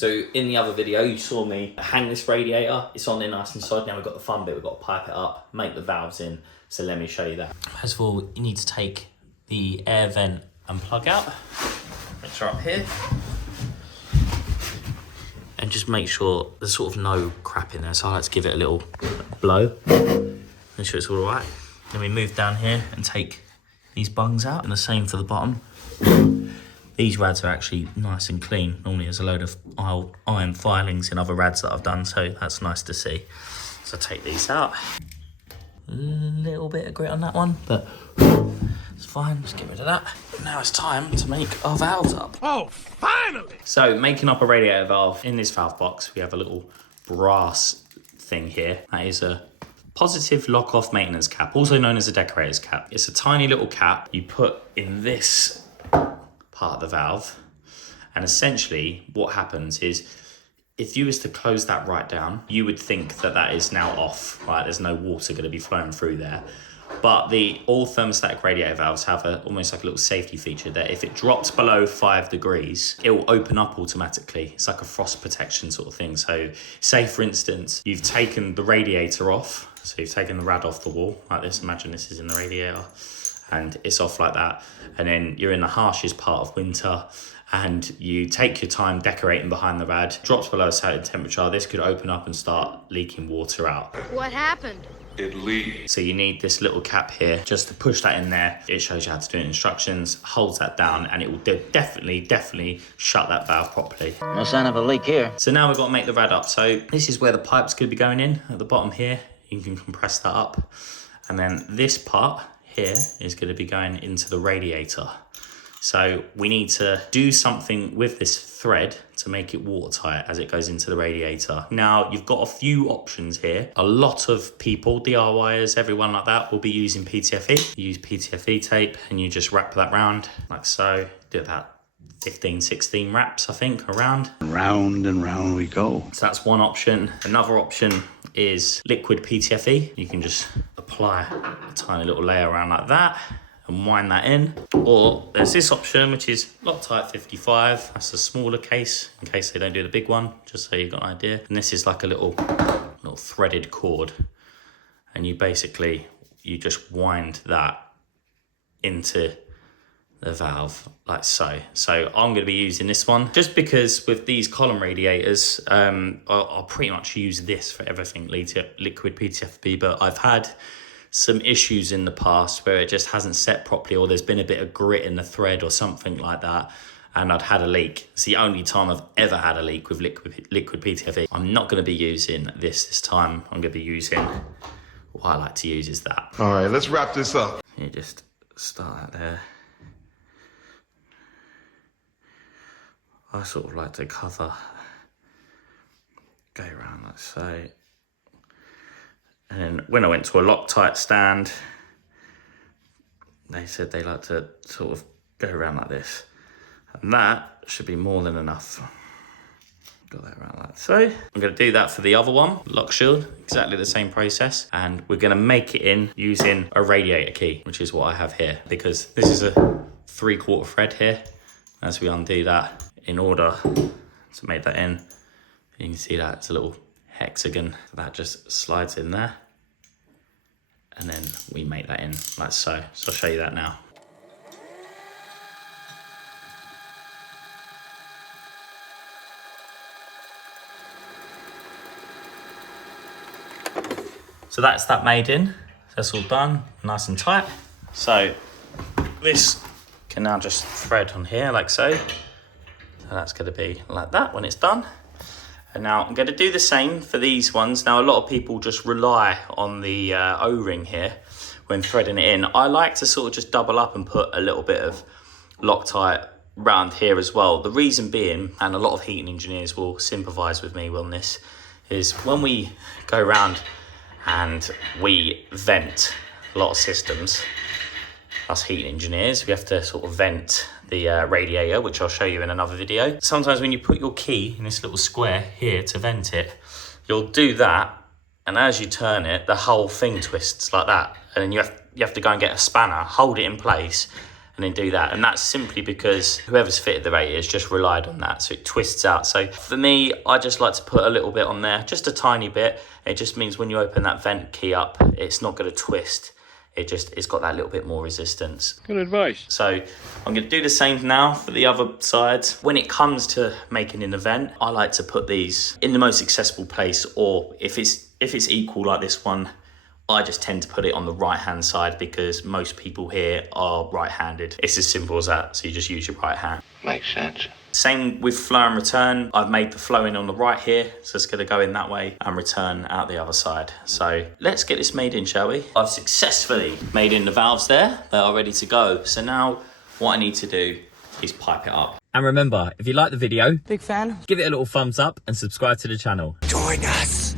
So in the other video, you saw me hang this radiator. It's on there nice and solid. Now we've got the fun bit, we've got to pipe it up, make the valves in. So let me show you that. First of all, you need to take the air vent and plug out, which are up here. And just make sure there's sort of no crap in there. So I like to give it a little blow, make sure it's all right. Then we move down here and take these bungs out, and the same for the bottom. These rads are actually nice and clean. Normally there's a load of iron filings in other rads that I've done, so that's nice to see. So take these out. A little bit of grit on that one, but it's fine, just get rid of that. Now it's time to make our valves up. Oh, finally! So making up a radiator valve, in this valve box, we have a little brass thing here. That is a positive lock-off maintenance cap, also known as a decorator's cap. It's a tiny little cap you put in this part of the valve, and essentially what happens is if you was to close that right down, you would think that that is now off, right? There's no water going to be flowing through there. But all thermostatic radiator valves have almost like a little safety feature that if it drops below 5 degrees, it will open up automatically. It's like a frost protection sort of thing. So say for instance, you've taken the radiator off. So you've taken the rad off the wall like this. Imagine this is in the radiator and it's off like that. And then you're in the harshest part of winter and you take your time decorating behind the rad, drops below a certain temperature, this could open up and start leaking water out. What happened? It leaks. So you need this little cap here just to push that in there. It shows you how to do it in instructions, holds that down, and it will definitely shut that valve properly. No sign of a leak here. So now we've got to make the rad up. So this is where the pipe's going to be going in at the bottom here. You can compress that up. And then this part here is going to be going into the radiator. So we need to do something with this thread to make it watertight as it goes into the radiator. Now, you've got a few options here. A lot of people, DIYers, everyone like that, will be using PTFE. You use PTFE tape and you just wrap that round like so. Do about 15, 16 wraps, I think, around. Round and round we go. So that's one option. Another option is liquid PTFE. You can just apply a tiny little layer around like that and wind that in. Or there's this option, which is Loctite 55. That's a smaller case, in case they don't do the big one, just so you've got an idea. And this is like a little threaded cord. And you just wind that into the valve like so. So I'm going to be using this one just because with these column radiators, I'll pretty much use this for everything, liquid PTFE, but I've had some issues in the past where it just hasn't set properly, or there's been a bit of grit in the thread or something like that, and I'd had a leak. It's the only time I've ever had a leak with liquid PTFE. I'm not going to be using this time. I'm going to be using what I like to use is that. All right, let's wrap this up. You just start out there. I sort of like to go around like so. And then when I went to a Loctite stand, they said they like to sort of go around like this. And that should be more than enough. Got that around like that. So I'm going to do that for the other one, lock shield, exactly the same process. And we're going to make it in using a radiator key, which is what I have here, because this is a 3/4 thread here. As we undo that, in order to make that in, you can see that it's a little hexagon that just slides in there, and then we make that in like so. So I'll show you that now. So that's that made in. That's all done, nice and tight. So this can now just thread on here like so. So that's going to be like that when it's done. And now I'm going to do the same for these ones. Now a lot of people just rely on the O-ring here when threading it in. I like to sort of just double up and put a little bit of Loctite round here as well. The reason being, and a lot of heating engineers will sympathise with me on this, is when we go around and we vent a lot of systems, us heating engineers, we have to sort of vent the radiator, which I'll show you in another video. Sometimes when you put your key in this little square here to vent it, you'll do that, and as you turn it, the whole thing twists like that, and then you have to go and get a spanner, hold it in place, and then do that. And that's simply because whoever's fitted the radiator has just relied on that, so it twists out. So for me, I just like to put a little bit on there, just a tiny bit. It just means when you open that vent key up, it's not going to twist. It's got that little bit more resistance. Good advice. So I'm going to do the same now for the other sides. When it comes to making an event, I like to put these in the most accessible place, or if it's equal like this one, I just tend to put it on the right hand side because most people here are right handed. It's as simple as that. So you just use your right hand. Makes sense. Same with flow and return. I've made the flow in on the right here, so it's going to go in that way and return out the other side. So let's get this made in, shall we? I've successfully made in the valves there. They are ready to go. So now what I need to do is pipe it up. And remember, if you like the video, Big fan. give it a little thumbs up and subscribe to the channel. Join us.